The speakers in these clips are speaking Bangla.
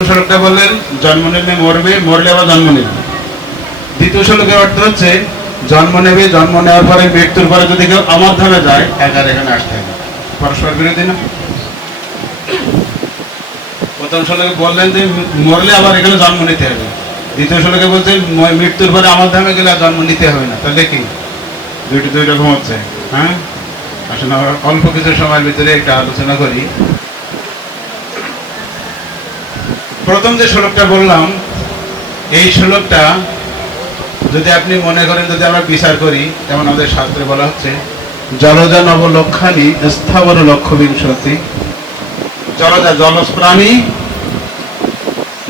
শ্লোকটা বললেন জন্ম নিলে মরবে, মরলে আবার জন্ম নেবে। দ্বিতীয় শ্লোকের অর্থ হচ্ছে জন্ম নেবে, জন্ম নেওয়ার পরে মৃত্যুর পরে যদি কেউ আমার ধামে যায় একার এখানে আসতে হবে। পরস্পর বিরোধী না? প্রথম শ্লোকে বললেন যে মরলে আবার এখানে জন্ম নিতে হবে, দ্বিতীয় শ্লোকে বলছে মৃত্যুর পরে আমার ধামে গেলে আর জন্ম নিতে হবে না। তাহলে কি দুই রকম হচ্ছে? হ্যাঁ, আসলে আমরা অল্প কিছু সময়ের ভিতরে একটা আলোচনা করি। প্রথম যে শ্লোকটা বললাম, এই শ্লোকটা যদি আপনি মনে করেন, যদি আমরা বিচার করি, যেমন আমাদের শাস্ত্রে বলা হচ্ছে জলজা নবলক্ষানি স্থাবর লক্ষ্য বিংশতি, জলজা জলজ প্রাণী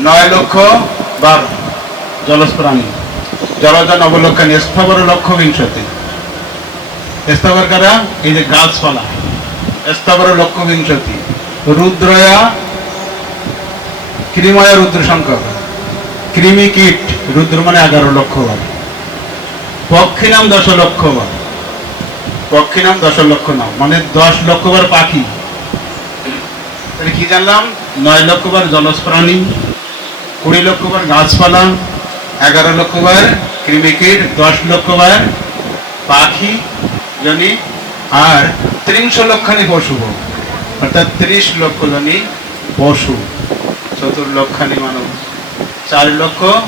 9,12,000 জলজ প্রাণী, জলজা নবলক্ষানি স্থাবর লক্ষ্য বিংশতি। স্থাবর কারা? এই যে গাছপালা, স্থাবর লক্ষ্য বিংশতি। রুদ্রয়া কৃময় রুদ্র সংখ্যক, কৃমি কীট রুদ্র মানে 11,00,000 বার, পক্ষী নাম 10,00,000 বার, পক্ষী নাম 10,00,000 নাম মানে 10,00,000 বার পাখি। তাহলে কি জানলাম? 9,00,000 বার জলজ প্রাণী, 20,00,000 বার গাছপালা, 11,00,000 বার কৃমি কীট, 10,00,000 বার পাখি জনি, আর 30,00,000 পশু, অর্থাৎ 30,00,000 জনি পশু, 4,00,000 মানব, 4,00,000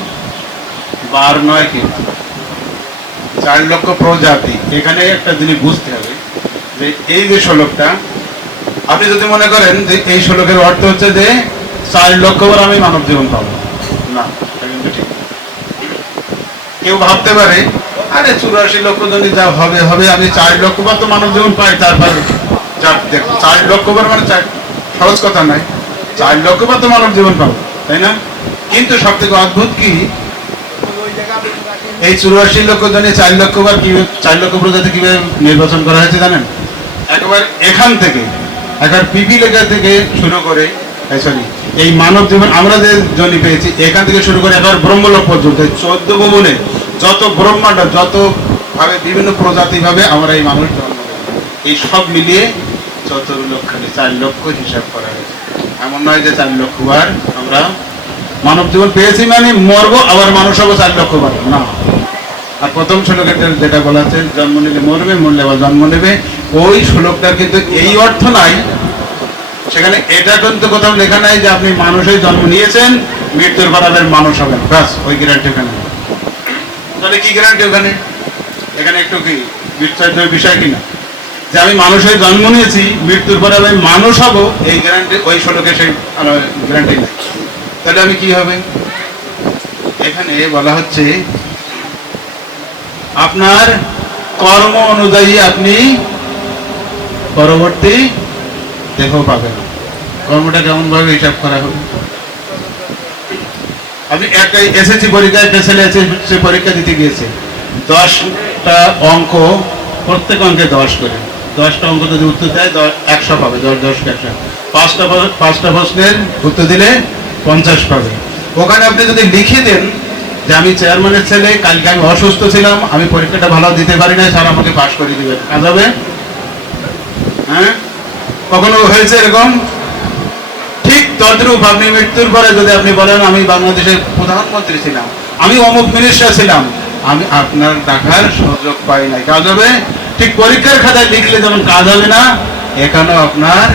বার নয় কিন্তু 4,00,000 প্রজাতি। এখানে একটা জিনিস বুঝতে হবে যে এই যে শ্লোকটা, আপনি যদি মনে করেন যে এই শ্লোকের অর্থ হচ্ছে যে 4,00,000 বার আমি মানব জীবন পাবো, না, কিন্তু ঠিক। কেউ ভাবতে পারে আরে 84,00,000 জনই যা হবে হবে, আমি 4,00,000 বার তো মানব জীবন পাই, তারপর যা দেখ 4,00,000 বার মানে সহজ কথা নয়, 4,00,000 বার তো মানব জীবন পাবো, তাই না? কিন্তু সব থেকে অদ্ভুত কি, এই 84,00,000 জনে 4,00,000 বার কিভাবে, 4,00,000 প্রজাতি কিভাবে নির্বাচন করা হয়েছে জানেন? একবার এখান থেকে, একবার পিপিলিকা থেকে শুরু করে, সরি, এই মানব জীবন আমরা যে জনি পেয়েছি এখান থেকে শুরু করে একবার ব্রহ্মলোক পর্যন্ত 14 ভুবনে যত ব্রহ্মাণ্ড, যত ভাবে বিভিন্ন প্রজাতি ভাবে আমরা এই মানুষ জন্ম, এই সব মিলিয়ে 14,00,000, 4,00,000 হিসাব করা হয়েছে। এমন নয় যে 4,00,000 বার আমরা মানব জীবন পেয়েছি মানে মরবো আবার মানুষ হবো 4,00,000 বার, না। আর প্রথম শ্লোকের যেটা বলা আছে জন্ম নিলে মরবে, মরলে আবার জন্ম নেবে, ওই শ্লোকটার কিন্তু এই অর্থ নাই। সেখানে এটা কিন্তু কোথাও লেখা নাই যে আপনি মানুষের জন্ম নিয়েছেন মৃত্যুর পর আবার মানুষ হবেন, ব্যাস ওই গ্যারান্টি ওখানে। তাহলে কি গ্যারান্টি ওখানে? এখানে একটু কি বিস্তারিত বিষয় কিনা যে আমি মানুষের জন্ম নিয়েছি মৃত্যুর পরে আমি মানুষ হব, এই গ্যারান্টি ওই শ্লোকে সেই গ্যারান্টি নেই। তাহলে আমি কি হবে? এখানে বলা হচ্ছে আপনার কর্ম অনুযায়ী আপনি পরবর্তী দেহ পাবেন। কর্মটা কেমন ভাবে হিসাব করা হবে? আপনি একটা এসএসসি পরীক্ষা, একটা ছেলে এসএসসি পরীক্ষা দিতে গিয়েছে, 10টা অঙ্ক, প্রত্যেক অঙ্কে 10 করে, 10টা অঙ্ক যদি উত্তর দেয় 100 পাবে, 10 100, 5টা প্রশ্নের উত্তর দিলে 50 পাবে। ওখানে আপনি যদি লিখে দেন যে আমি চেয়ারম্যানের ছেলে, কালকে আমি অসুস্থ ছিলাম, আমি পরীক্ষাটা ভালো দিতে পারি না, স্যার আমাকে পাশ করে দিবেন, কাজ হবে? হ্যাঁ, কখনো হয়েছে এরকম? ঠিক তদ্রূপ আপনি মৃত্যুর পরে যদি আপনি বলেন আমি বাংলাদেশের প্রধানমন্ত্রী ছিলাম, আমি অমুক মিনিস্টার ছিলাম, আমি আপনার টাকার সুযোগ পাই নাই, কাজ হবে? ঠিক পরীক্ষার খাতায় লিখলে যেমন কাজ হবে না, এখানেও আপনার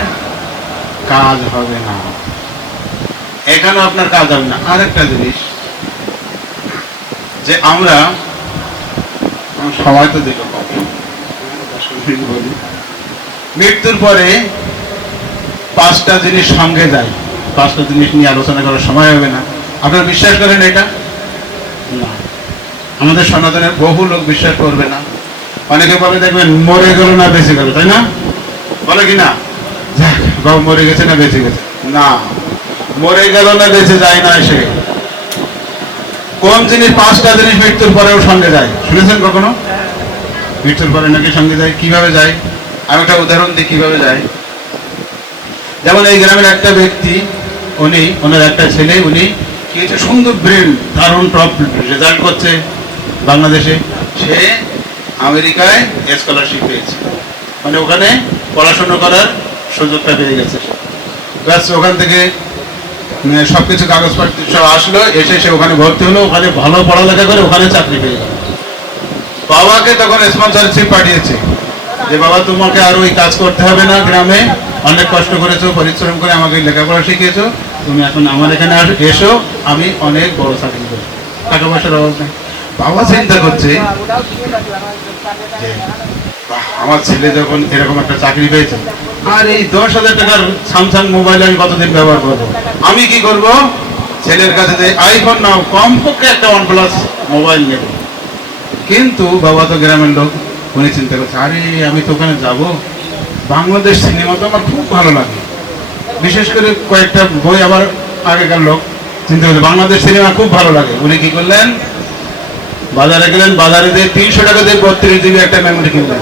কাজ হবে না, এখানেও আপনার কাজ হবে না। আর একটা জিনিস যে আমরা সময় তো দিল বলি, মৃত্যুর পরে 5টা জিনিস সঙ্গে যায়, 5টা জিনিস নিয়ে আলোচনা করার সময় হবে না। আপনারা বিশ্বাস করেন এটা? না, আমাদের সনাতনের বহু লোক বিশ্বাস করবে না। অনেকে বলে দেখবেন মরে গেল না বেঁচে গেল, তাই না? বলে কি না, যাক বাবু মরে গেছে না বেঁচে গেছে? না, মরে গেল না বেঁচে যায় না। সে কোন জিনিস 5টা জিনিস মৃত্যুর পরেও সঙ্গে যায়, শুনেছেন কখনো? মৃত্যুর পরে নাকি সঙ্গে যায়। কিভাবে যায়? আমি একটা উদাহরণ দিই কিভাবে যায়। যেমন এই গ্রামের একটা ব্যক্তি, উনি, ওনার একটা ছেলে, উনি কি হয়েছে, সুন্দর ব্রেন, দারুণ টপ রেজাল্ট করছে বাংলাদেশে, সে আমেরিকায় স্কলারশিপ পেয়েছে, মানে ওখানে পড়াশোনা করার সুযোগটা পেয়ে গেছে। ব্যাস ওখান থেকে সবকিছু কাগজপত্র সব আসলো, এসে সে ওখানে ভর্তি হলো, ওখানে ভালো পড়ালেখা করে ওখানে চাকরি পেয়ে গেল। বাবাকে তখন স্পন্সরশিপ পাঠিয়েছে যে বাবা তোমাকে আর ওই কাজ করতে হবে না, গ্রামে অনেক কষ্ট করেছো, পরিশ্রম করে আমাকে লেখাপড়া শিখিয়েছো, তুমি এখন আমার এখানে এসো, আমি অনেক বড় চাকরি করবো, টাকা পয়সার অভাব নেই। বাবা চিন্তা করছে যে বাহ, আমার ছেলে যখন এরকম একটা চাকরি পেয়েছে, আর এই 10,000 টাকার স্যামসাং মোবাইল আমি কতদিন ব্যবহার করবো, আমি কি করব, ছেলের কাছে যে আইফোন নাও, কমপক্ষে একটা OnePlus মোবাইল নেব। কিন্তু বাবা তো গ্রামের লোক, উনি চিন্তা করছে আরে আমি তো ওখানে যাব, বাংলাদেশ সিনেমা তো আমার খুব ভালো লাগে, বিশেষ করে কয়েকটা বই, আবার আগেকার লোক চিন্তা করছে বাংলাদেশ সিনেমা খুব ভালো লাগে। উনি কি করলেন, বাজারে গেলেন, বাজারে দিয়ে 300 টাকা দিয়ে 32 GB একটা মেমোরি কিনলেন।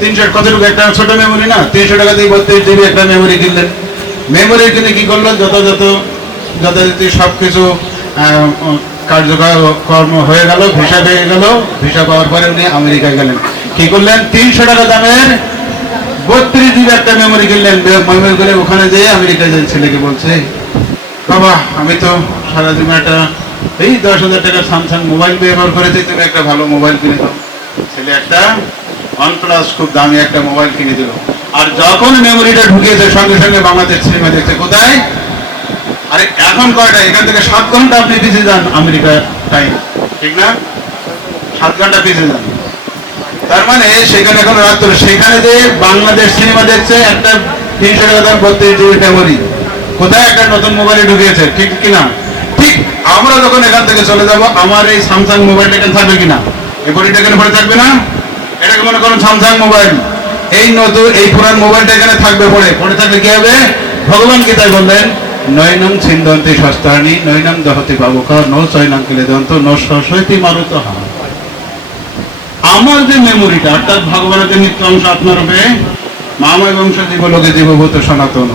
300 কতটুকু, একটা ছোট মেমোরি না, 300 টাকা দিয়ে 32 GB একটা মেমোরি কিনলেন। মেমোরি কিনে কি করলো, যথাযথ সবকিছু কার্যকর্ম হয়ে গেল, ভিসা পেয়ে গেল। ভিসা পাওয়ার পরে উনি আমেরিকায় গেলেন, কি করলেন, 300 টাকা দামের 32 GB একটা মেমোরি কিনলেন। মেমোরি করে ওখানে যেয়ে আমেরিকায় যে ছেলেকে বলছে বাবা আমি তো সারা জীবন একটা এই 10,000 টাকার স্যামসাং মোবাইল ব্যবহার করেছি, তুমি একটা ভালো মোবাইল কিনে দাও। ছেলে একটা OnePlus খুব দামি একটা মোবাইল কিনে দিল। আর যখন মেমোরিটা ঢুকিয়েছে সঙ্গে সঙ্গে বাংলাদেশ সিনেমা দেখছে। কোথায়, আরে এখন কয়টা, এখান থেকে 7 ঘন্টা আপনি পিছিয়ে যান আমেরিকার টাইম, ঠিক না, 7 ঘন্টা পিছিয়ে যান। তার মানে সেখানে এখন রাত্রে, সেখানে যে বাংলাদেশ সিনেমা দেখছে একটা 300 টাকা দাম 32 GB মেমোরি, কোথায় একটা নতুন মোবাইলে ঢুকিয়েছে, ঠিক কিনা। ঠিক আমরা যখন এখান থেকে চলে যাব, আমার এই স্যামসাং মোবাইলটা এখানে থাকবে কিনা, এই বডিটা এখানে পড়ে থাকবে না, এটাকে মনে করুন স্যামসাং মোবাইল, এই নতুন এই পুরান মোবাইলটা এখানে থাকবে, পড়ে থাকলে কি হবে, ভগবান গীতায় বললেন নৈনং ছিন্দন্তি শস্ত্রাণি নৈনং দহতি পাবক নো চৈনং কিলেদন্ত নো সসৈতি মারুত। আমার যে মেমোরিটা, অর্থাৎ ভগবানের যে নিত্য অংশ আত্মারূপে মাময় বংশ জীবলোকে জীবভূত সনাতন,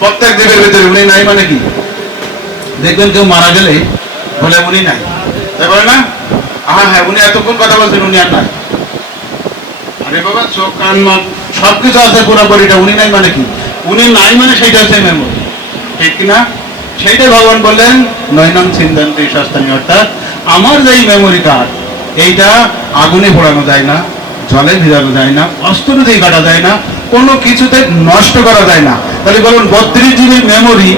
প্রত্যেক দেবের ভিতরে উনি নাই মানে কি, দেখবেন কেউ মারা গেলে বলে উনি নাই, তাই বলে না, হ্যাঁ উনি এতক্ষণ কথা বলছেন, উনি আর নাই। আরে বাবা চোখ কান নাক সবকিছু আছে পুরো বডিটা, উনি নাই মানে কি, উনি নাই মানে সেইটা হচ্ছে মেমোরি, ঠিক কিনা। সেইটাই ভগবান বললেন নৈনং ছিন্দন্তি শস্ত্রাণি, অর্থাৎ আমার যেই মেমোরি কার্ড, এইটা আগুনে পোড়ানো যায় না, জলে ভিজানো যায় না, অস্ত্র দিয়ে কাটা যায় না, কোনো কিছুতে নষ্ট করা যায় না। তাহলে বলুন 32 GB মেমোরি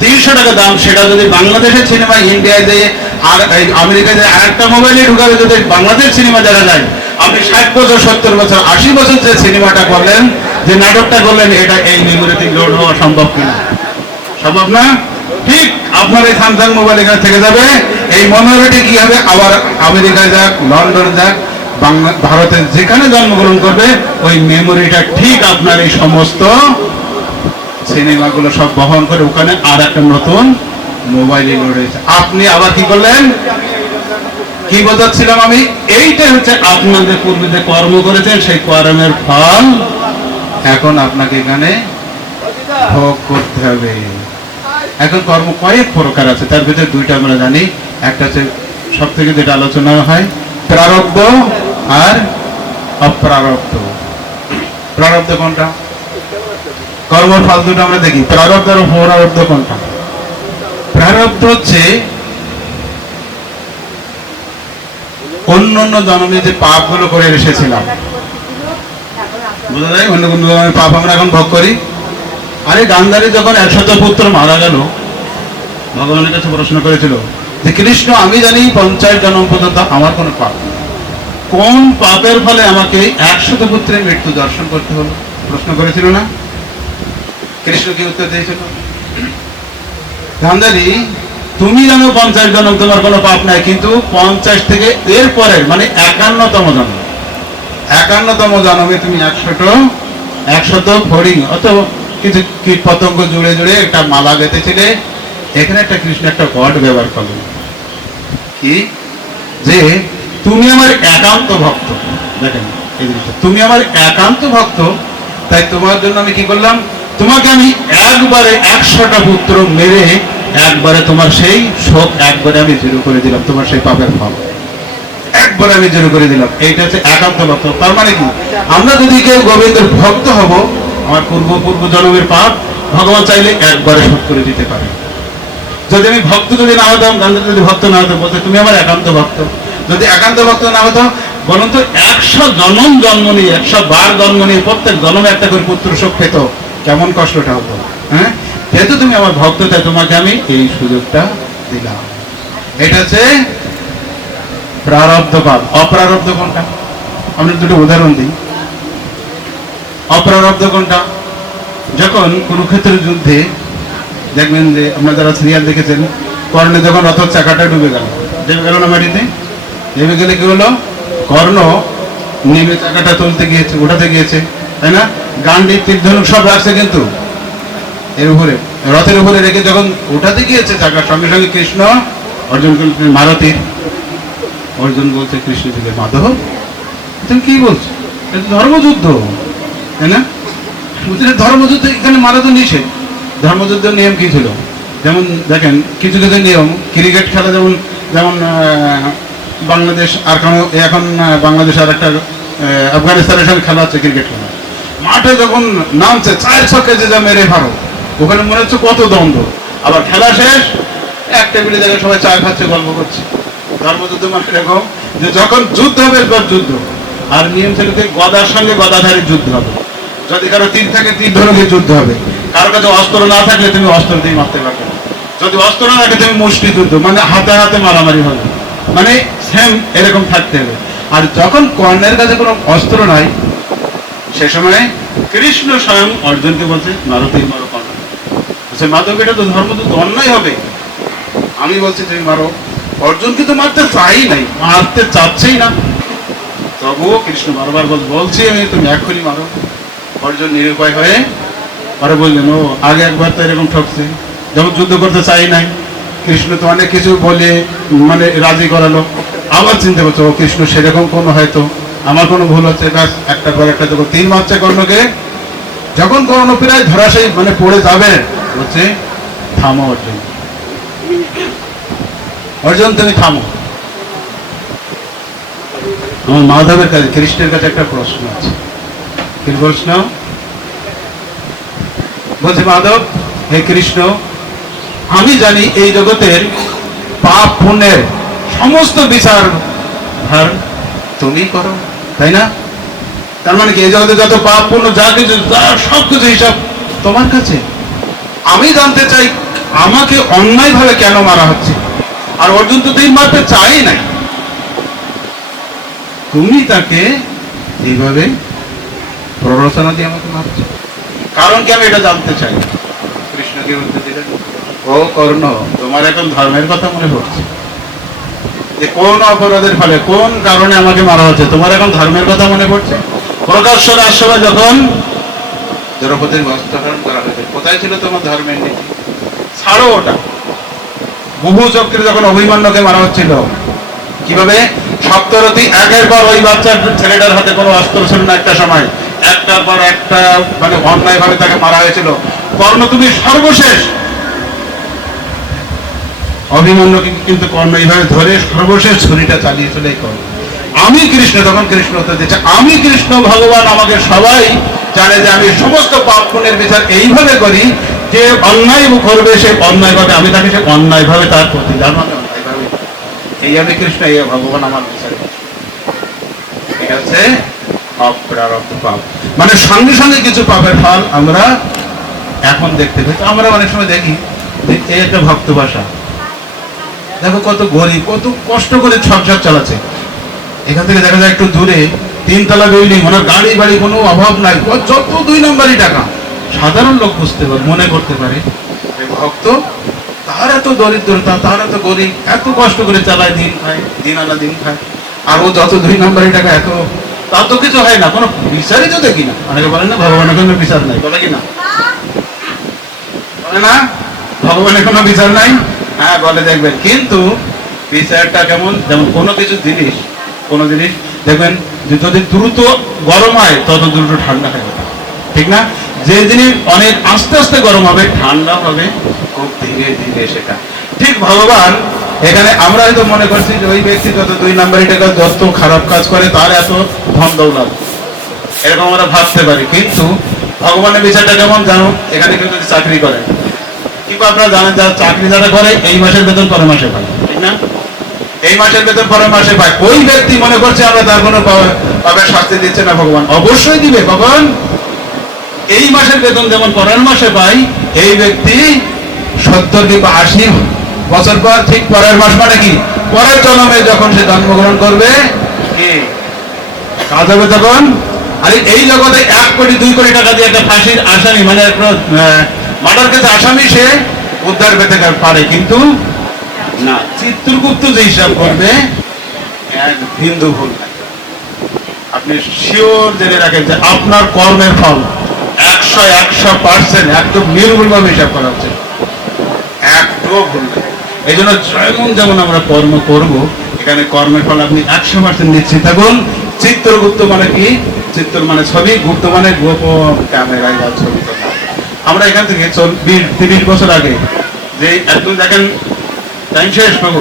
300 টাকা দাম, সেটা যদি বাংলাদেশের সিনেমা ইন্ডিয়ায় দিয়ে আর আমেরিকায় দিয়ে আরেকটা মোবাইলে ঢুকাবে, যদি বাংলাদেশ সিনেমা যারা যায়, আপনি 60 বছর 70 বছর 80 বছর যে সিনেমাটা করলেন, যে নাটকটা করলেন, এটা এই মেমোরিতে লোড হওয়া সম্ভব কিনা, সম্ভব না। ঠিক আপনার এই স্যামসাং মোবাইল এখানে থেকে যাবে, এই মেমোরিটি কি হবে, আবার আমেরিকায় যাক, লন্ডন যাক, ভারতে যেখানে জন্মগ্রহণ করবে, ওই মেমোরিটা ঠিক আপনার এই সমস্ত সিনেমাগুলো সব বহন করে ওখানে আর একটা নতুন মোবাইলে লোড হয়েছে। আপনি আবার কি করলেন, কি বোঝাচ্ছিলাম আমি, এইটাই হচ্ছে আপনাদের পূর্বে যে কর্ম করেছেন, সেই কর্মের ফল এখন আপনাকে এখানে ভোগ করতে হবে। এখন কর্ম কয়েক প্রকার আছে, তার ভিতরে দুইটা আমরা জানি, একটা হচ্ছে সব থেকে যেটা আলোচনা হয় প্রারব্ধ আর অপ্রারব্ধ। প্রারব্ধ কোনটা, কর্মের ফল দুটো আমরা দেখি, প্রারব্ধ আর অপ্রারব্ধ কোনটা। প্রারব্ধ হচ্ছে অন্য অন্য জন্মে যে পাপগুলো করে এসেছিলাম, বোঝা যায়, অন্য কোন জন্মের পাপ আমরা এখন ভোগ করি। আরে গান্ধারী যখন 100 পুত্র মারা গেল, ভগবানের কাছে প্রশ্ন করেছিল যে কৃষ্ণ আমি জানি 50 জন্ম পর্যন্ত আমার কোনো পাপ, কোন পাপের ফলে আমাকে 100 পুত্রের মৃত্যু দর্শন করতে হলো, প্রশ্ন করেছিল না। কৃষ্ণ কি উত্তর দিয়েছিল, গান্ধারী তুমি জানো 50 জন্ম তোমার কোনো পাপ নাই, কিন্তু 50 থেকে এর পরের মানে 51তম জন্ম, 51তম জন্মে তুমি 100 ফড়িং অথবা কিছু কীট পতঙ্গ জুড়ে জুড়ে একটা মালা বেঁধেছিলে, এখানে একটা কৃষ্ণ একটা গড ব্যবহার করলেন কি, যে তুমি আমার একান্ত ভক্ত। দেখেন এই জিনিসটা, তুমি আমার একান্ত ভক্ত, তাই তোমার জন্য আমি কি করলাম, তোমাকে আমি একবারে 100টা পুত্র মেরে একবারে তোমার সেই শোক একবারে আমি জিরো করে দিলাম, তোমার সেই পাপের ফল একবারে আমি জিরো করে দিলাম। এইটা হচ্ছে একান্ত ভক্ত। তার মানে কি, আমরা যদি কেউ গোবিন্দের ভক্ত হব, আমার পূর্ব জন্মের পাপ ভগবান চাইলে একবারে শোধ করে দিতে পারে। যদি আমি ভক্ত যদি না হতাম, গান্ধী যদি ভক্ত না হতো, বলতে তুমি আমার একান্ত ভক্ত। যদি একান্ত ভক্ত না হতো, বলুন তো 100 জন্ম নিয়ে 100 বার জন্ম নিয়ে প্রত্যেক জন্মে একটা করে পুত্র শোক পেত, কেমন কষ্টটা হতো। হ্যাঁ, যেহেতু তুমি আমার ভক্ত, তাই তোমাকে আমি এই সুযোগটা দিলাম। এটা হচ্ছে প্রারব্ধ পাপ। অপ্রারব্ধ কোনটা? আমি দুটো উদাহরণ দিই। অপ্রারব্ধ কোনটা? যখন কুরুক্ষেত্রের যুদ্ধে দেখবেন যে আপনারা যারা সিরিয়াল দেখেছেন, কর্ণে যখন রথের চাকাটা ডুবে গেল না মাটিতে, নেমে গেলে কি হলো? কর্ণ নেমে চাকাটা তুলতে গিয়েছে, উঠাতে গিয়েছে, তাই না? গান্ডি তীর ধনুক সব রাখছে, কিন্তু এর উপরে রথের উপরে রেখে যখন উঠাতে গিয়েছে চাকার, সঙ্গে সঙ্গে কৃষ্ণ অর্জুনকে মারতীর। অর্জুন বলছে কৃষ্ণ থেকে, মাধব তুমি কি বলছো? এটা ধর্মযুদ্ধ, তাই না? ধর্মযুদ্ধ, এখানে মারা তো নিষেধ। ধর্মযুদ্ধের নিয়ম কি ছিল? যেমন দেখেন কিছু কিছু নিয়ম, ক্রিকেট খেলা যেমন যেমন বাংলাদেশ আর এখন বাংলাদেশ আর একটা আফগানিস্তানের সঙ্গে খেলা হচ্ছে ক্রিকেট খেলা, মাঠে যখন নামছে 4 ছক্কা যে যা মেরে ভারো, ওখানে মনে হচ্ছে কত দ্বন্দ্ব। আবার খেলা শেষ, এক টেবিলে দেখে সবাই চা খাচ্ছে, গল্প করছে। ধর্মযুদ্ধ মানে এরকম যে যখন যুদ্ধ হবে এবার যুদ্ধ। আর নিয়ম ছিল যে গদার সঙ্গে গদাধারী যুদ্ধ হবে, যদি কারো তীর থাকে তীর ধনুকে যুদ্ধ হবে, কারো কাছে অস্ত্র না থাকলে তুমি অস্ত্র দিয়ে মারতে পারবে না, যদি অস্ত্র না থাকে তুমি মুষ্টি যুদ্ধ, মানে হাতে হাতে মারামারি হবে, মানে সেম এরকম থাকতে হবে। আর যখন কর্ণের কাছে কোনো অস্ত্র নাই, সে সময় কৃষ্ণ স্বয়ং অর্জুনকে বলছে মারো, তুই মারো কর্ণ। বলছে মাধব এটা তো ধর্মযুদ্ধ, অন্যায় হবে, আমি বলছি তুমি মারো। অর্জুন কিন্তু মারতে চাই নাই, মারতে চাচ্ছেই না, তবুও কৃষ্ণ বারবার বলছি আমি, তুমি এক্ষুনি মারো। অর্জুন নিরুপায় হয়ে পরে বললেন, ও আগে একবার তো এরকম ঠকছে, যখন যুদ্ধ করতে চাই নাই, কৃষ্ণ তো অনেক কিছু বলে মানে রাজি করালো, আবার চিন্তা করছে ও কৃষ্ণ সেরকম কোনো হয়তো আমার কোনো ভুল হচ্ছে, ব্যাস একটার পর একটা যখন 3 মারছে কর্ণকে, যখন কর্ণ প্রায় ধরাশায়ী মানে পড়ে যাবে, বলছে থামো অর্জুন, অর্জুন তুমি থামো। আমার মাধবের কাছে, কৃষ্ণের কাছে একটা প্রশ্ন আছে। কি প্রশ্ন? বলছে মাধব, হে কৃষ্ণ, আমি জানি এই জগতের পাপ পুণ্যের সমস্ত বিচার ভার তুমি করো, তাই না? তার মানে কি এই জগতে যত পাপ পুণ্য যা কিছু, সব কিছু হিসাব তোমার কাছে। আমি জানতে চাই আমাকে অন্যায় ভাবে কেন মারা হচ্ছে? আর অর্জুন তো 3 মারতে চাই নাই, তুমি তাকে এইভাবে প্ররোচনা দিয়ে আমাকে মারছো, কারণ কি আমি এটা জানতে চাই। কৃষ্ণকে উত্তর দিলেন, ও কর্ণ, তোমার এখন ধর্মের কথা মনে পড়ছে, যে কোন অপরাধের ফলে কোন কারণে আমাকে মারা হচ্ছে, তোমার এখন ধর্মের কথা মনে পড়ছে। প্রকাশ্য রাজসভা যখন দ্রৌপদীর বস্ত্রহরণ করা হয়েছে, কোথায় ছিল তোমার ধর্মের নীতি? ছাড়ো ওটা। বহু চক্রে যখন অভিমন্যুকে মারা হচ্ছিল, কিভাবে সপ্তরথী একের পর ওই বাচ্চার ছেলেটার হাতে কোনো অস্ত্র ছিল না, একটা সময় একটার পর একটা মানে অন্যায় ভাবে তাকে মারা হয়েছিল। কর্ণ তুমি সর্বশেষ, অভিমন্যুকে কিন্তু কর্ণ এইভাবে ধরে সর্বশেষ ছুরিটা চালিয়েছিল এই কর্ণ। আমি কৃষ্ণ, তখন কৃষ্ণ উত্তর দিচ্ছে, আমি কৃষ্ণ ভগবান, আমাকে সবাই জানে যে আমি সমস্ত পাপ পুণ্যের বিচার এইভাবে করি, যে অন্যায় করবে সে অন্যায় ভাবে আমি তাকে সে অন্যায় ভাবে তার প্রতিদান হবে অন্যায় ভাবে। এই আমি কৃষ্ণ, এই ভগবান আমার বিচারে। এটা হচ্ছে অপ্রারব্ধ পাপ, মানে সঙ্গে সঙ্গে কিছু পাপের ফল আমরা এখন দেখতে পাই। আমরা অনেক সময় দেখি যে এই একটা ভক্ত ভাষা, দেখো কত গরিব, কত কষ্ট করে সংসার চালাচ্ছে। এখান থেকে দেখা যায় একটু দূরে 3 তলা বিল্ডিং, ওনার গাড়ি বাড়ি কোনো অভাব নাই, যত 2 নম্বরই টাকা। সাধারণ লোক বুঝতে পারে, মনে করতে পারে ভক্ত, তার এত দরিদ্রতা, তার এত গরিব, এত কষ্ট করে চালায়, দিন খায়, দিন আনা দিন খায়, আর ও যত 2 নম্বরই টাকা, এত তা তো কিছু হয় না, কোনো বিচারই তো দেখি না। অনেকে বলেন না ভগবানের কোনো বিচার নাই, বলে কি না? বলে না ভগবানের কোনো বিচার নাই? হ্যাঁ বলে, দেখবেন। কিন্তু বিচারটা কেমন? যেমন কোনো জিনিস দেখবেন যে যদি দ্রুত গরম হয় তত দ্রুত ঠান্ডা হয়ে যাবে, ঠিক না? যে জিনিস অনেক আস্তে আস্তে গরম হবে, ঠান্ডা হবে খুব ধীরে ধীরে, সেটা ঠিক ভগবান। এখানে আমরা হয়তো মনে করছি যে ওই ব্যক্তি যত 2 নম্বরই টাকা যত খারাপ কাজ করে তার এত ধন দৌলত, এরকম আমরা ভাবতে পারি। কিন্তু ভগবানের বিচারটা কেমন জানো? এখানে কেউ যদি চাকরি করে, কিংবা আপনারা জানেন যারা চাকরি যারা করে এই মাসের বেতন পরের মাসে পায়, ঠিক না? এই মাসের বেতন পরের মাসে পায়। ওই ব্যক্তি মনে করছে আমরা তার কোনো পাবে শাস্তি দিচ্ছে না ভগবান, অবশ্যই দিবে। কখন? এই মাসের বেতন যেমন পরের মাসে পাই, এই ব্যক্তি 70 কিংবা 80 বছর পর ঠিক পরের মাস মানে কি পরের জন্মে যখন সে জন্মগ্রহণ করবে কি কাজ হবে তখন। আর এই জগতে 1 কোটি 2 কোটি টাকা দিয়ে একটা ফাঁসির আসামি মানে একটা মার্ডার কেসে আসামি সে উদ্ধার পেতে পারে, কিন্তু না, চিত্রগুপ্ত যে হিসাব করবে এক বিন্দু ভুল নাই। আপনি শিওর জেনে রাখেন যে আপনার কর্মের ফল 100% একদম নির্ভুল ভাবে হিসাব করা হচ্ছে, একটুও ভুল নাই। এই জন্য যেমন আমরা কর্ম করব, এখানে কর্মের ফল আপনি 100% নিশ্চিত থাকুন। চিত্রগুপ্ত মানে কি? চিত্র মানে ছবি, গুপ্ত মানে গোপন ক্যামেরায় বা ছবি। আমরা এখান থেকে 30 বছর আগে যে একদম দেখেন টাইম শেষ পাবো,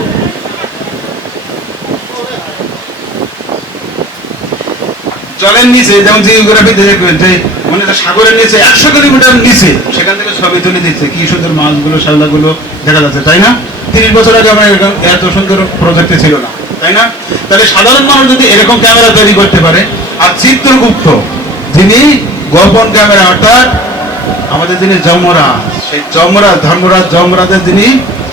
জলের নিচে যেমন জিওগ্রাফিতে দেখবেন যে মানে সাগরের নিচে 100 কিলোমিটার নিচে সেখান থেকে ছবি তুলে দিচ্ছে, কি সুন্দর মাছগুলো শ্যাওলাগুলো দেখা যাচ্ছে, তাই না? 30 বছর আগে আমরা এত সুন্দর প্রযুক্তি ছিল না, তাই না? তাহলে সাধারণ মানুষ যদি এরকম ক্যামেরা তৈরি করতে পারে, আর চিত্রগুপ্ত যিনি গোপন ক্যামেরা, অর্থাৎ আমাদের যিনি যমরাজ, সেই যমরাজ ধর্মরাজ যমরাজের যিনি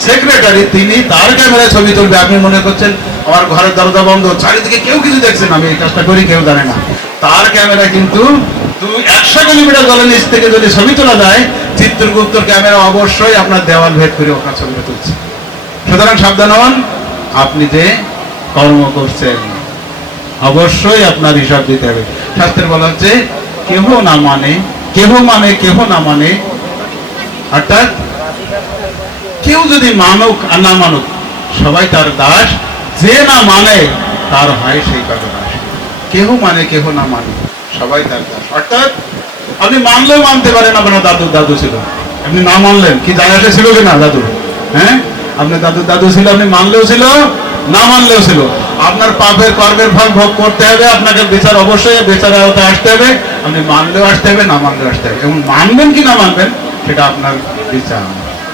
সেক্রেটারি, তিনি তার ক্যামেরায় ছবি তুলবে। আপনি মনে করছেন আমার ঘরের দরজা বন্ধ, চারিদিকে কেউ কিছু দেখছেন, আমি এই কাজটা করি, কেউ জানে না। তার ক্যামেরায় কিন্তু 100 কিলোমিটার জলের নিচ থেকে যদি ছবি তোলা যায়, চিত্রগুপ্তর ক্যামেরা অবশ্যই আপনার দেওয়াল ভেদ করে ওখানে ছবিটা তুলছে। সুতরাং সাবধান হন, আপনি যে কর্ম করছেন অবশ্যই আপনার হিসাব দিতে হবে। শাস্ত্রে বলা হচ্ছে কেহ না মানে কেহ না মানে, অর্থাৎ কেউ যদি মানুক আর না মানুক সবাই তার দাস, যে না মানে তার হয় সেই কাজে দাস। কেহ মানে কেহ না মানে সবাই তার দাস, অর্থাৎ আপনি মানলেও মানতে পারেন আপনার দাদু ছিল, আপনি না মানলেন কি যায় আসে ছিল কিনা দাদু? হ্যাঁ, আপনার দাদু ছিল, আপনি মানলেও ছিল না মানলেও ছিল। আপনার পাপের কর্মের ফল ভোগ করতে হবে, আপনাকে বিচার অবশ্যই বিচারের আওতায় আসতে হবে, আপনি মানলেও আসতে হবে না মানলেও আসতে হবে। এবং মানবেন কি না মানবেন সেটা আপনার বিচার।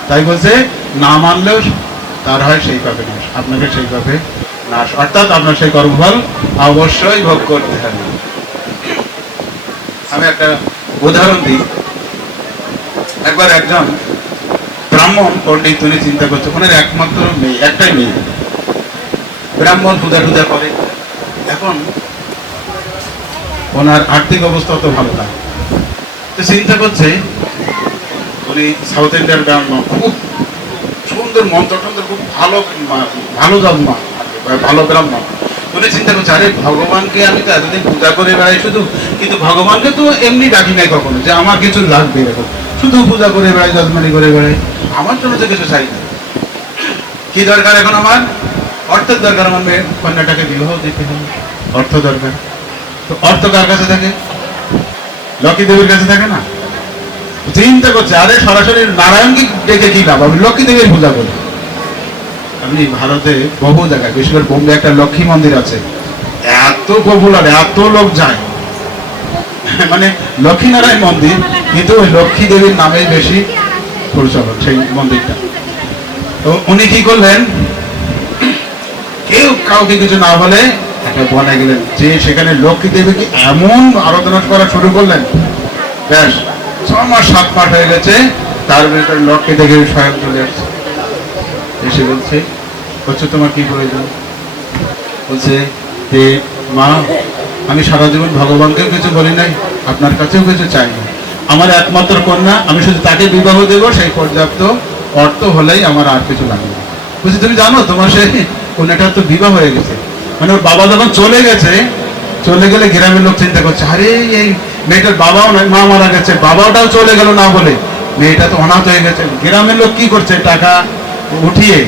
তাই বলছে না মানলেও তার হয় সেই পাবে নাশ, আপনাকে সেই পাবে নাশ, অর্থাৎ আপনার সেই কর্মফল অবশ্যই ভোগ করতে হবে। আমি একটা উদাহরণ দিই। একবার একজন ব্রাহ্মণ পণ্ডিত, উনি চিন্তা করছে ওনার একমাত্র মেয়ে, একটাই মেয়ে, ব্রাহ্মণ পূজা টুজা করে। এখন ওনার আর্থিক অবস্থা অত ভালো না, তো চিন্তা করছে উনি সাউথ ইন্ডিয়ার ব্রাহ্মণ, খুব সুন্দর মন্ত্র টন্ত্র, খুব ভালো ভালো জন্মা, ভালো ব্রাহ্মণ। উনি চিন্তা করছে আরে ভগবানকে আমি তো এতদিন পূজা করে বেড়াই শুধু, কিন্তু ভগবানকে তো এমনি ডাকি নাই কখনো যে আমার কিছু লাগবে, এরকম শুধু পূজা করে বেড়াই, যজমানি করে বেড়াই, আমার জন্য তো কিছু চাই না। কি দরকার এখন আমার? অর্থের দরকার। আমার মেয়ের কন্যাটাকে বিবাহ দিতে হবে, অর্থ দরকার। তো অর্থ কার কাছে থাকে? লক্ষ্মী দেবীর কাছে থাকে না? চিন্তা করছে আরে সরাসরি নারায়ণকে ডেকে কি লাভ, আমি লক্ষ্মী দেবীর পূজা করি। আপনি ভারতে বহু জায়গায়, বিশেষ করে বোম্বে একটা লক্ষ্মী মন্দির আছে, এত পপুলার, এত লোক যায়, মানে লক্ষ্মী নারায়ণ মন্দির, কিন্তু ওই লক্ষ্মী দেবীর নামে বেশি প্রচলন সেই মন্দিরটা। তো উনি কি করলেন, কেউ কাউকে কিছু না বলে একটা বনে গেলেন, যে সেখানে লক্ষ্মী দেবীকে এমন আরাধনা করা শুরু করলেন, ব্যাস 6 মাস 7 মাস হয়ে গেছে, তার ভিতরে লক্ষ্মী দেবী স্বয়ং চলে আসছে, এসে বলছে হচ্ছে তোমার কি প্রয়োজন? বলছে যে মা, আমি সারা জীবন ভগবানকেও কিছু বলি নাই, আপনার কাছেও কিছু চাইনি, আমার একমাত্র কন্যা, আমি শুধু তাকে বিবাহ দেবো, সেই পর্যাপ্ত অর্থ হলেই আমার আর কিছু লাগবে। বলছি তুমি জানো তোমার সে কন্যাটা তো বিবাহ হয়ে গেছে, মানে ওর বাবা যখন চলে গেছে, চলে গেলে গ্রামের লোক চিন্তা করছে আরে এই মেয়েটার বাবাও নয়, মা মারা গেছে, বাবাটাও চলে গেল না বলে মেয়েটা তো অনাথ হয়ে গেছে। গ্রামের লোক কি করছে, টাকা উঠিয়ে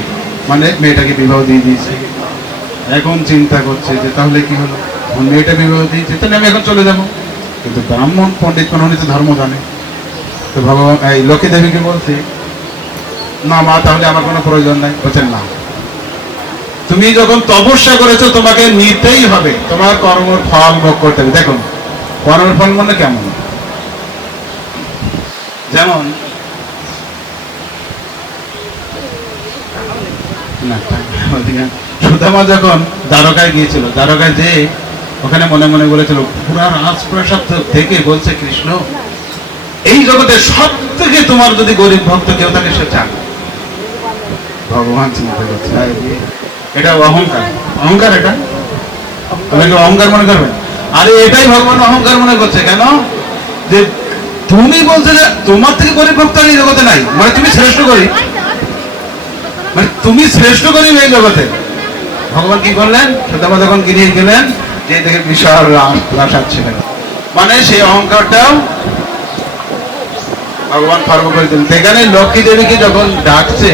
মানে মেয়েটাকে বিবাহ দিয়ে দিয়েছে। এখন চিন্তা করছে যে তাহলে কি হলো, মেয়েটা বিবাহ দিয়েছে, তাহলে আমি এখন চলে যাব। কিন্তু ব্রাহ্মণ পণ্ডিত কোন উনি তো ধর্ম জানে, তো ভগবান এই লক্ষ্মী দেবীকে বলছে না মা, তাহলে আমার কোনো প্রয়োজন নাই। বলছেন না, তুমি যখন তপস্যা করেছো তোমাকে নিতেই হবে, তোমার কর্মের ফল ভোগ করতে হবে। দেখুন কর্মের ফল মানে কেমন, যেমন সুদামা যখন দ্বারকায় গিয়েছিল, দ্বারকায় যে ওখানে মনে মনে বলেছিল, পুরা রাজপ্রাসাদ থেকে বলছে, কৃষ্ণ এই জগতে সব থেকে তোমার যদি গরিব ভক্ত কেউ থাকে সে চান। ভগবান চিন্তা করছে এটা অহংকার, অহংকার, এটা তোমাকে অহংকার মনে করবে। আরে এটাই ভগবান অহংকার মনে করছে। কেন? যে তুমি বলছো যে তোমার থেকে গরিব ভক্ত এই জগতে নাই, মানে তুমি শ্রেষ্ঠ গরিব, মানে তুমি শ্রেষ্ঠ গরিব এই জগতে। ভগবান কি করলেন? সুদামা যখন গিরিয়ে গেলেন, যে দেখে বিশাল প্রাসাদ ছিলেন, মানে সেই অহংকারটাও ভগবান খর্ব করে দিলেন। সেখানে লক্ষ্মী দেবীকে যখন ডাকছে,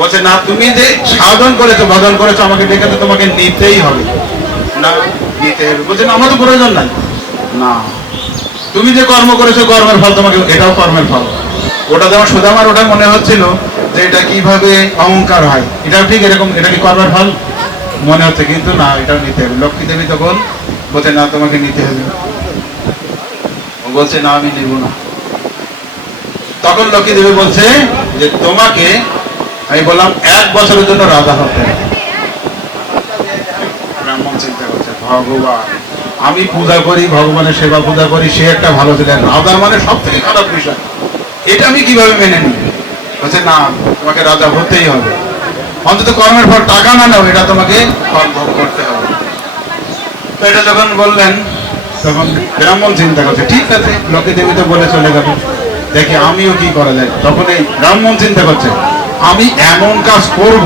বলছে না তুমি যে সাধন করেছো, ভজন করেছো, আমাকে ডেকে তো তোমাকে নিতেই হবে, না নিতে হবে। বলছে না আমার তো প্রয়োজন নাই, না তুমি যে কর্ম করেছো কর্মের ফল তোমাকে, এটাও কর্মের ফল। ওটা যেমন সুদামার ওটা মনে হচ্ছিল যে এটা কিভাবে অহংকার হয়, এটাও ঠিক এরকম, এটা কি কর্মের ফল মনে হচ্ছে, কিন্তু না এটাও নিতে হবে। লক্ষ্মী দেবী তখন বলছে না তোমাকে নিতে হবে, বলছে না আমি নেব না। তখন লক্ষ্মী দেবী বলছে যে তোমাকে আমি বললাম 1 বছরের জন্য রাজা হতে। ব্রাহ্মণ চিন্তা করছে, ভগবান আমি পূজা করি, ভগবানের সেবা পূজা করি, সে একটা ভালো ছিলেন, রাজা মানে সব থেকে খারাপ বিষয়, এটা আমি কিভাবে মেনে নিই? বলছে না তোমাকে রাজা হতেই হবে, অন্তত কর্মের ফল টাকা না নাও, এটা তোমাকে ফল ভোগ করতে হবে। তো এটা যখন বললেন তখন ব্রাহ্মণ চিন্তা করছে, ঠিক আছে লক্ষ্মী দেবী তো বলে চলে গেল, দেখে আমিও কি করা যায়। তখন এই ব্রাহ্মণ চিন্তা করছে, আমি এমন কাজ করব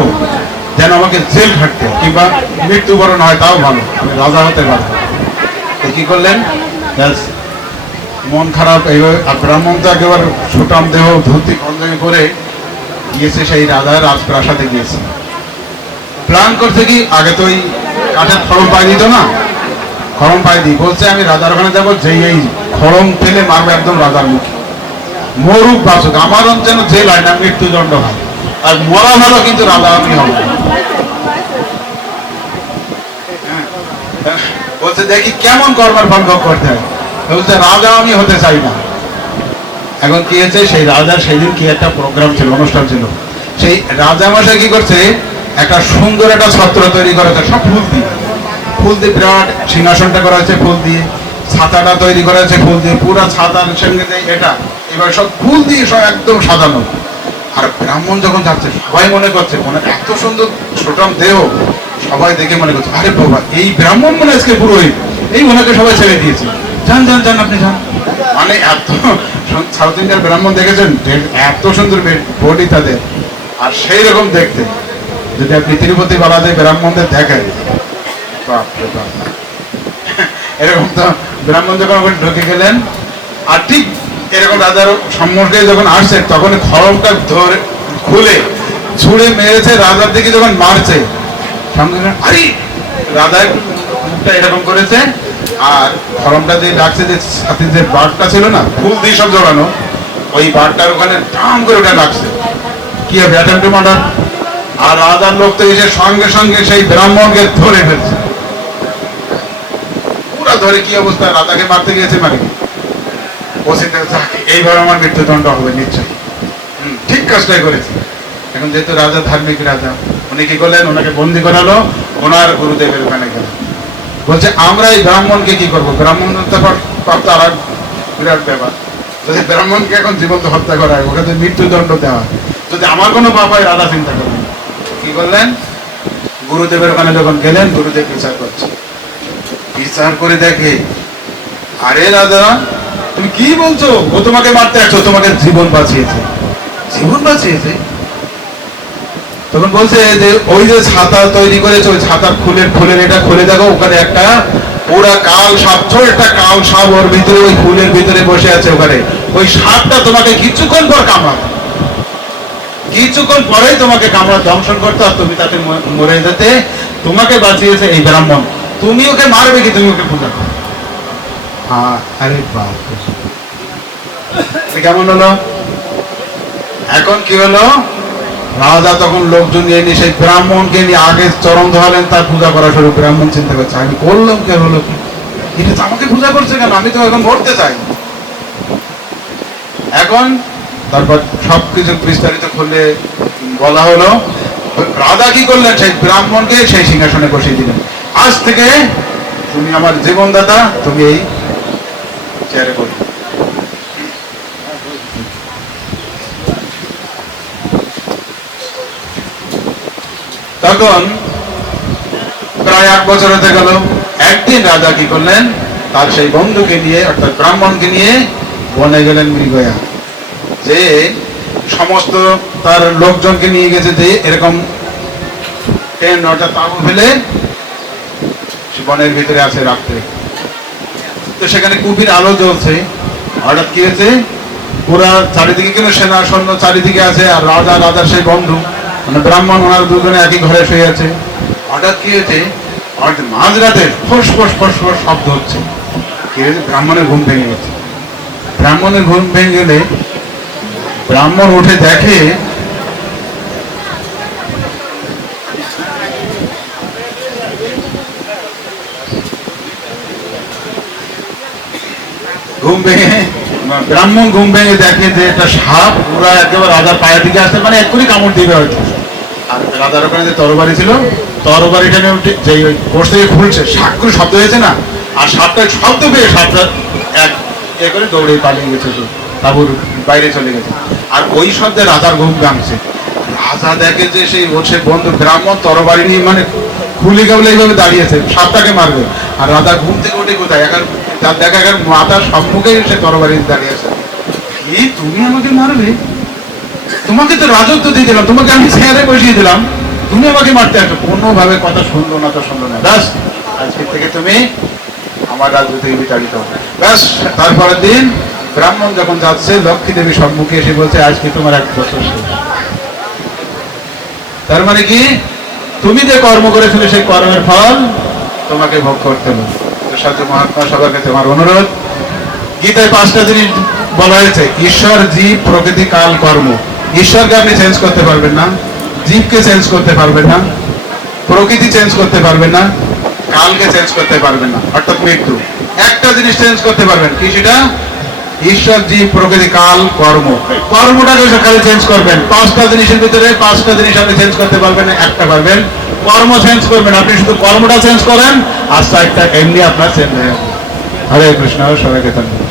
যেন আমাকে জেল খাটতে কিংবা মৃত্যুবরণ হয় তাও ভালো, আমি রাজা হতে পারবো। তো কি করলেন, মন খারাপ এইভাবে, আর ব্রাহ্মণ তো একেবারে সুটাম দেহ ধুতি খঞ্জনি করে গিয়েছে সেই রাজার রাজপ্রাসাদে গিয়েছে। প্ল্যান করছে কি, আগে তো ওই কাঠের খড়ম পাই দিত না, খড়ম পাই দিই, বলছে আমি রাজার ওখানে যাবো, যেই এই খড়ম ফেলে মারবো একদম রাজার মুখে, মরুক বাসুক, আমার যেন জেল হয় না, মৃত্যুদণ্ড হয়, আর মরা ভালো কিন্তু রাজা আমি হব। বলছে দেখি কেমন কর্মের ফল ভোগ করতে হয়। বলছে রাজা আমি হতে চাই না। এখন কি হয়েছে, সেই রাজার সেদিন কি একটা প্রোগ্রাম ছিল, অনুষ্ঠান ছিল, সেই রাজা মশাই কি করছে, একটা সুন্দর একটা ছত্র তৈরি করেছে, সব ফুল দিয়ে, ফুল দিয়ে বিরাট সিংহাসনটা করা হয়েছে ফুল দিয়ে, ছাতাটা তৈরি করা হয়েছে ফুল দিয়ে, পুরো ছাতার সঙ্গে এটা এবার সব ফুল দিয়ে সব একদম সাজানো। আর ব্রাহ্মণ যখন যাচ্ছে সবাই মনে করছে, মনে এত সুন্দর সুঠাম দেহ, সবাই দেখে মনে করছে আরে বাবা এই ব্রাহ্মণ মনে আজকে পুরোহিত, এই ওনাকে সবাই ছেড়ে দিয়েছে, যান যান যান আপনি যান। মানে এত সাউথ ইন্ডিয়ার ব্রাহ্মণ দেখেছেন, এত সুন্দর বডি তাদের, আর সেই রকম দেখতে যদি আপনি তিরুপতি বালাজী ব্রাহ্মণদের দেখেন, বাপরে বাপ, এরকম তো ব্রাহ্মণ যখন ওখানে ঢুকে গেলেন, আর ঠিক এরকম রাজার সম্মুখে যখন আসছে, তখন খড়মটা ধরে খুলে ছুঁড়ে মেরেছে, রাজার দিকে যখন মারছে, সামনে আরে রাজার মুখটা এরকম করেছে, আর খড়মটা দিয়ে ডাকছে, যে সাথে যে বাঘটা ছিল না ফুল দিয়ে সব জড়ানো, ওই বাঘটার ওখানে টাম করে ওটা ডাকছে, কি হবে অ্যাটেম্প টু মার্ডার। আর রাজার লোক তো এসে সঙ্গে সঙ্গে সেই ব্রাহ্মণকে ধরে ফেলছে, পুরা ধরে, কি অবস্থা, রাজাকে মারতে গিয়েছে, মানে ও চিন্তা করছে এইবার আমার মৃত্যুদণ্ড হবে নিশ্চয়ই, ঠিক কাজটাই করেছে। এখন যেহেতু রাজা ধার্মিক রাজা, উনি কি করলেন, ওনাকে বন্দি করালো, ওনার গুরুদেবের ওখানে গেল, বলছে আমরা এই ব্রাহ্মণকে কি করবো, ব্রাহ্মণ হত্যা প্রাপ্ত আর বিরাট ব্যাপার, যদি ব্রাহ্মণকে এখন জীবন্ত হত্যা করা হয়, ওকে যদি মৃত্যুদণ্ড দেওয়া হয়, যদি আমার কোনো পাপ হয়, রাজা চিন্তা করবেন। কি করলেন, গুরুদেবের ওখানে যখন গেলেন, গুরুদেব বিচার করছে, বিচার করে দেখে আরে রাজা তুমি কি বলছো, ও তোমাকে মারতে আসছো, তোমাকে জীবন বাঁচিয়েছে, জীবন বাঁচিয়েছে। তখন বলছে যে ওই যে ছাতা তৈরি করেছে, ওই ছাতার ফুলের এটা খুলে দেখো, ওখানে একটা পুরা কাল সাপ, একটা কাল সাপ ওর ভিতরে, ওই ফুলের ভিতরে বসে আছে, ওখানে ওই সাপটা তোমাকে কিছুক্ষণ পর কামড়াবে, কিছুক্ষণ পরেই তোমাকে কামড়া দংশন করতে, আর তুমি তাতে মরে যেতে, তোমাকে বাঁচিয়েছে এই ব্রাহ্মণ, তুমি ওকে মারবে কি, তুমি ওকে পূজা করো। আরে বাপ, কেমন হলো? এখন কি হলো, রাজা তখন লোকজন নিয়ে নিয়ে সেই ব্রাহ্মণকে নিয়ে আগে চরণ ধরালেন, তার পূজা করা শুরু। ব্রাহ্মণ চিন্তা করছে আমি করলাম কে, হলো কি, এটা আমাকে পূজা করছে কেন, আমি তো এখন মরতে চাই। এখন তারপর সবকিছু বিস্তারিত খুলে বলা হলো। রাজা কি করলেন, সেই ব্রাহ্মণকে সেই সিংহাসনে বসিয়ে দিলেন। আজ থেকে তুমি আমার জীবনদাতা, তুমি এই চেয়ারে বসো। তখন প্রায় 8 বছর হতে গেল। একদিন রাজা কি করলেন, তার সেই বন্ধুকে নিয়ে অর্থাৎ ব্রাহ্মণকে নিয়ে বনে গেলেন মৃগয়া, যে সমস্ত তার লোকজনকে নিয়ে গেছে, যে এরকম তাবু ফেলে বনের ভিতরে আছে রাত্রে। তো সেখানে কুপির আলো জ্বলছে। হঠাৎ কি হয়েছে, পুরা চারিদিকে কেন সেনা সৈন্য চারিদিকে আছে, আর রাজা রাজার সেই বন্ধু মানে ব্রাহ্মণ, ওনার দুজনে একই ঘরে শুয়ে আছে। হঠাৎ কি হয়েছে, মাঝরাতে ফোস ফোস ফোস ফোস শব্দ হচ্ছে। কি হয়েছে, ব্রাহ্মণের ঘুম ভেঙে গেছে। ব্রাহ্মণের ঘুম ভেঙে গেলে ব্রাহ্মণ উঠে দেখে ব্রাহ্মণ ঘুম ভেঙে দেখে যে একটা সাপ পুরা একেবারে রাজার পায়ের দিকে আসছে, মানে এক্ষুনি কামড় দিবে হয়তো। আর রাজার ওখানে যে তরবারি ছিল, তরবারিটা যে কোর্স থেকে খুলছে, শাক করে শব্দ হয়েছে না, আর সাপটা শব্দ পেয়ে সাপটা এক এ করে দৌড়ে পালিয়ে গেছে, তাবুর বাইরে চলে গেছে। আর ওই শব্দে রাজার ঘুম ভাঙছে। রাজা দেখে যে সেই ওর সে বন্ধু ব্রাহ্মণ তরবারি নিয়ে মানে খুলে গেলে এইভাবে দাঁড়িয়েছে, সাপটাকে মারবে। আর রাজা ঘুম থেকে উঠে কোথায়, এখন তার দেখা এখন মাথার সম্মুখে সে তরবারি দাঁড়িয়ে আছে। কি, তুমি আমাকে মারবে? তোমাকে তো রাজত্ব দিয়ে দিলাম, তোমাকে আমি চেয়ারে বসিয়ে দিলাম, তুমি আমাকে মারতে আসো? কোনোভাবে কথা শুনলো না, তো শুনলো না। ব্যাস, আজকে থেকে তুমি আমার রাজ্য থেকে বিতাড়িত হবে। ব্যাস, তারপরের দিন ব্রাহ্মণ যখন যাচ্ছে, লক্ষ্মী দেবী সম্মুখে এসে বলছে, আজকে তোমার 1 বছর শেষ। তার মানে কি, তুমি যে কর্ম করেছিলে সেই কর্মের ফল তোমাকে ভোগ করতে হবে। সাথে মহাত্মা সবার কাছে আমার অনুরোধ, গীতায় 5টা জিনিস বলা হয়েছে: ঈশ্বর, জীব, প্রকৃতি, কাল, কর্ম। ঈশ্বরকে আপনি চেঞ্জ করতে পারবেন না, জীবকে চেঞ্জ করতে পারবেন না, প্রকৃতি চেঞ্জ করতে পারবেন না, কালকে চেঞ্জ করতে পারবেন না, অর্থাৎ মৃত্যু। একটা জিনিস চেঞ্জ করতে পারবেন, কি সেটা? ঈশ্বর, জীব, প্রকৃতি, কাল, কর্ম। কর্মটাকে খালি চেঞ্জ করবেন। 5টা জিনিসের ভিতরে 5টা জিনিস আপনি চেঞ্জ করতে পারবেন, একটা পারবেন। কর্ম চেঞ্জ করবেন, আপনি শুধু কর্মটা চেঞ্জ করেন, আর 4টা এমনি আপনার চেঞ্জ হয়ে যাবে। হরে কৃষ্ণ, সবাইকে ধন্যবাদ।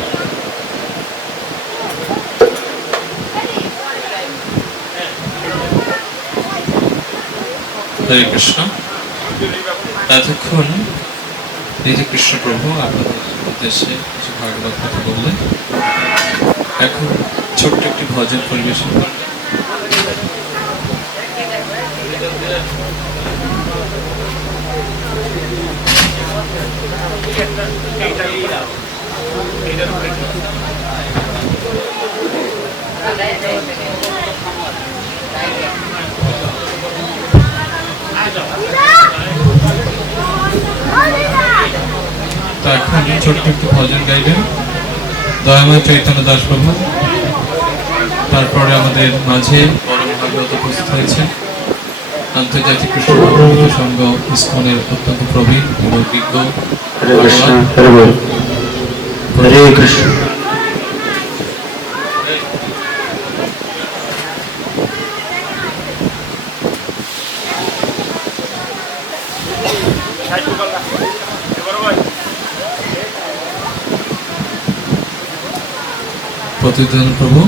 হরে কৃষ্ণ। এতক্ষণ এই যে কৃষ্ণ প্রভু আপনাদের উদ্দেশ্যে কিছু ভাগবত কথা বললেন, এখন ছোট্ট একটি ভজন পরিবেশন করবেন। তো এখন ছোট্ট একটু ভজন গাইবেন দয়াময় চৈতন্য দাস প্রভু। তারপরে আমাদের মাঝে পরম ভাগবত উপস্থিত হয়েছেন আন্তর্জাতিক কৃষ্ণ ভক্ত সংঘ ইসকনের অত্যন্ত প্রবীণ এবং বিজ্ঞ। হরে কৃষ্ণ, হরে বল, হরে কৃষ্ণ। প্রতিদান প্রভু।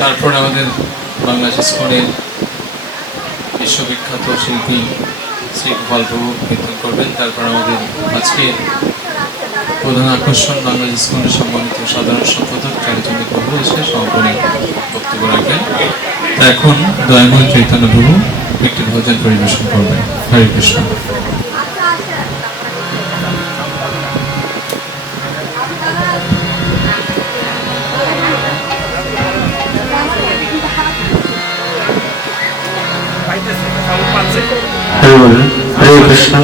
তারপরে আমাদের বাংলাদেশ ইসকনের বিশ্ববিখ্যাত শিল্পী শ্রী গোপাল প্রভু কীর্তন করবেন। তারপর আমাদের আজকে প্রধান আকর্ষণ বাংলাদেশ ইসকনের সম্মানিত সাধারণ সম্পাদক চারিচন্দ্র প্রভু এসে সমাপনী বক্তব্য রাখবেন। তা এখন দয়াময় চৈতন্য প্রভু একটি ভজন পরিবেশন করবেন। হরে কৃষ্ণ। হরে বল, হরে কৃষ্ণ,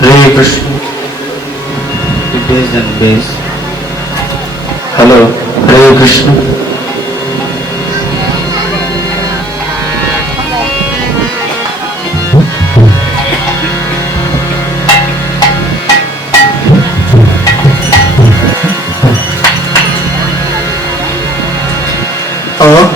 হরে কৃষ্ণ। হ্যালো, হরে কৃষ্ণ। ও